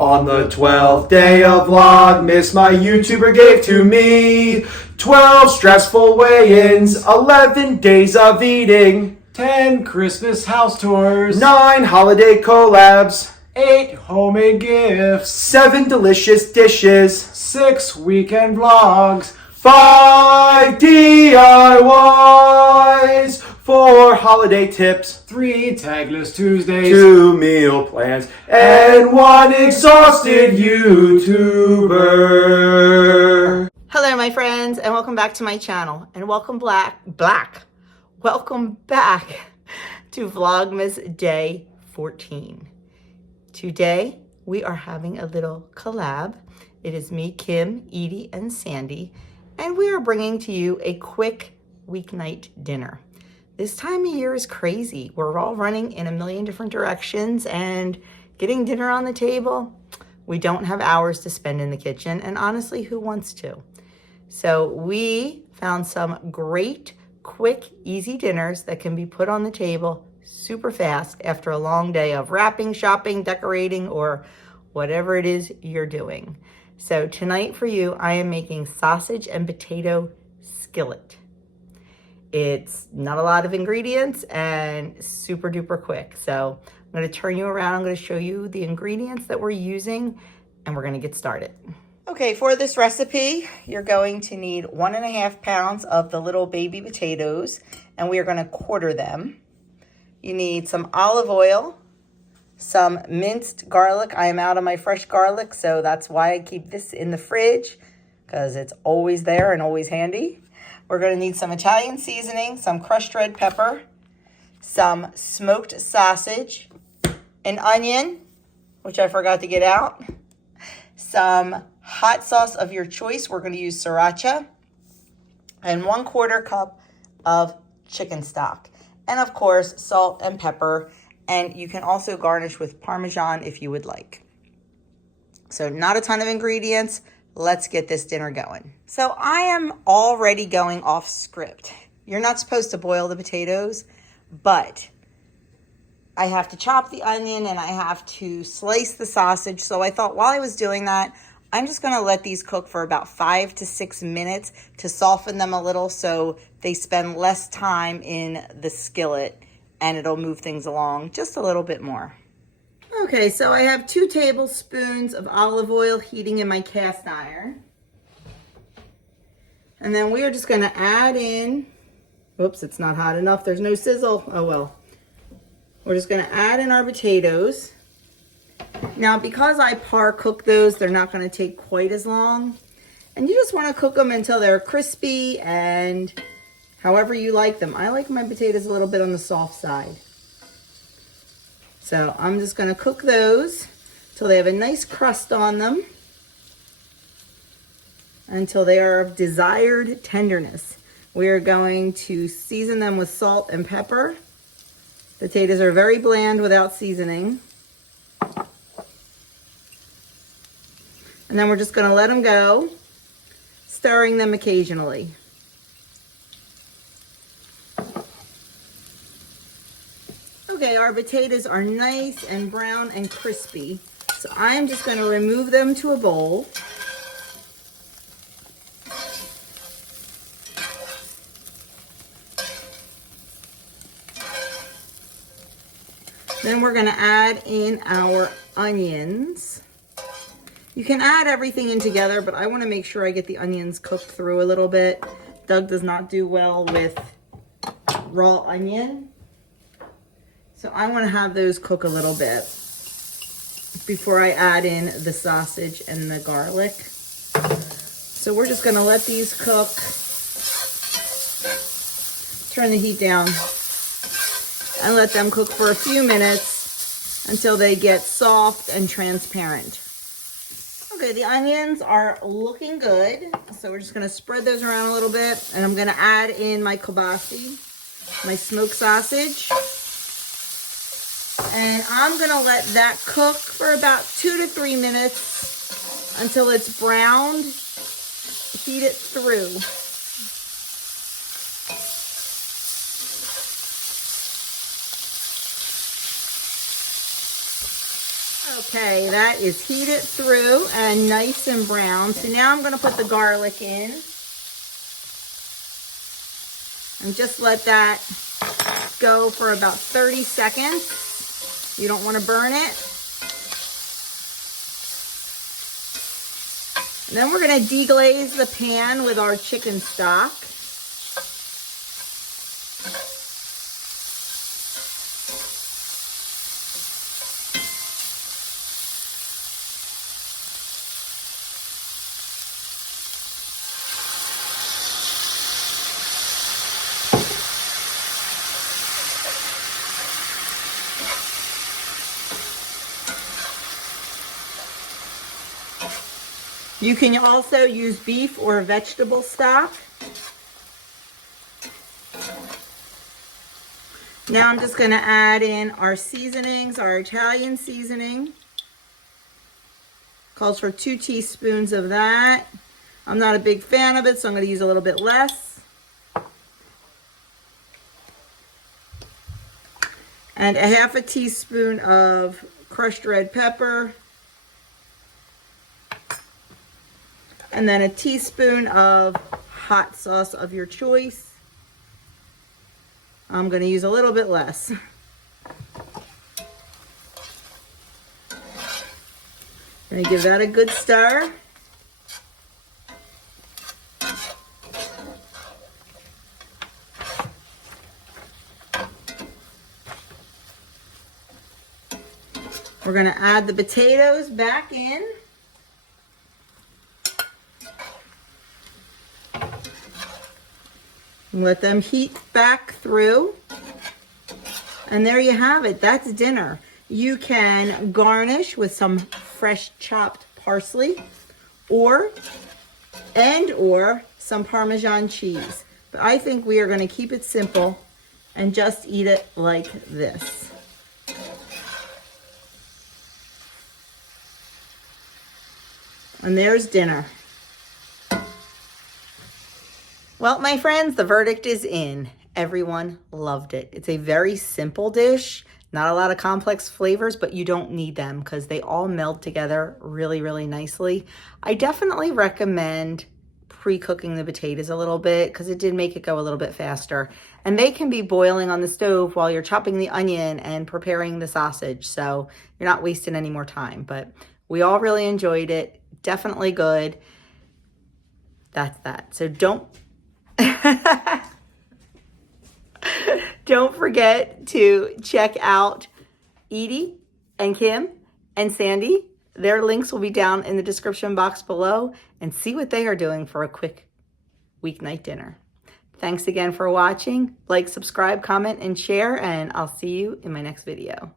On the 12th day of Vlogmas, my YouTuber gave to me 12 stressful weigh-ins, 11 days of eating, 10 Christmas house tours, 9 holiday collabs, 8 homemade gifts, 7 delicious dishes, 6 weekend vlogs, 5 DIYs, 4 holiday tips, 3 tagless Tuesdays, 2 meal plans, and 1 exhausted YouTuber. Hello my friends, and welcome back to my channel, and welcome back to Vlogmas day 14. Today we are having a little collab. It is me, Kim, Edie, and Sandy, and we are bringing to you a quick weeknight dinner. This time of year is crazy. We're all running in a million different directions and getting dinner on the table. We don't have hours to spend in the kitchen, and honestly, who wants to? So we found some great, quick, easy dinners that can be put on the table super fast after a long day of wrapping, shopping, decorating, or whatever it is you're doing. So tonight for you, I am making sausage and potato skillet. It's not a lot of ingredients and super duper quick. So I'm going to turn you around. I'm going to show you the ingredients that we're using, and we're going to get started. Okay, for this recipe, you're going to need 1.5 pounds of the little baby potatoes, and we are going to quarter them. You need some olive oil, some minced garlic. I am out of my fresh garlic, so that's why I keep this in the fridge, because it's always there and always handy. We're going to need some Italian seasoning, some crushed red pepper, some smoked sausage, an onion, which I forgot to get out, some hot sauce of your choice. We're going to use sriracha, and 1/4 cup of chicken stock. And of course, salt and pepper. And you can also garnish with Parmesan if you would like. So not a ton of ingredients. Let's get this dinner going. So I am already going off script. You're not supposed to boil the potatoes, but I have to chop the onion and I have to slice the sausage. So I thought while I was doing that, I'm just going to let these cook for about 5 to 6 minutes to soften them a little so they spend less time in the skillet, and it'll move things along just a little bit more. Okay, so I have 2 tablespoons of olive oil heating in my cast iron. And then we are just going to add in, oops, it's not hot enough. There's no sizzle. Oh, well. We're just going to add in our potatoes. Now, because I par cook those, they're not going to take quite as long. And you just want to cook them until they're crispy and however you like them. I like my potatoes a little bit on the soft side. So I'm just going to cook those till they have a nice crust on them, until they are of desired tenderness. We are going to season them with salt and pepper. Potatoes are very bland without seasoning. And then we're just going to let them go, stirring them occasionally. Okay, our potatoes are nice and brown and crispy. So I'm just going to remove them to a bowl. Then we're going to add in our onions. You can add everything in together, but I want to make sure I get the onions cooked through a little bit. Doug does not do well with raw onion. So I want to have those cook a little bit before I add in the sausage and the garlic. So we're just going to let these cook. Turn the heat down and let them cook for a few minutes until they get soft and transparent. Okay, the onions are looking good. So we're just going to spread those around a little bit, and I'm going to add in my kielbasa, my smoked sausage. And I'm going to let that cook for about 2 to 3 minutes until it's browned. Heat it through. Okay, that is heated through and nice and brown. So now I'm going to put the garlic in. And just let that go for about 30 seconds. You don't want to burn it. And then we're going to deglaze the pan with our chicken stock. You can also use beef or vegetable stock. Now I'm just going to add in our seasonings, our Italian seasoning. Calls for 2 teaspoons of that. I'm not a big fan of it, so I'm going to use a little bit less. And a half a teaspoon of crushed red pepper. And then a teaspoon of hot sauce of your choice. I'm going to use a little bit less. Going to give that a good stir. We're going to add the potatoes back in. Let them heat back through. And there you have it. That's dinner. You can garnish with some fresh chopped parsley or some Parmesan cheese. But I think we are going to keep it simple and just eat it like this. And there's dinner. Well, my friends, the verdict is in. Everyone loved it. It's a very simple dish, not a lot of complex flavors, but you don't need them because they all meld together really, really nicely. I definitely recommend pre-cooking the potatoes a little bit because it did make it go a little bit faster. And they can be boiling on the stove while you're chopping the onion and preparing the sausage, so you're not wasting any more time. But we all really enjoyed it. Definitely good. That's that. So don't forget to check out Edie and Kim and Sandy. Their links will be down in the description box below, and see what they are doing for a quick weeknight dinner. Thanks again for watching. Like, subscribe, comment, and share, and I'll see you in my next video.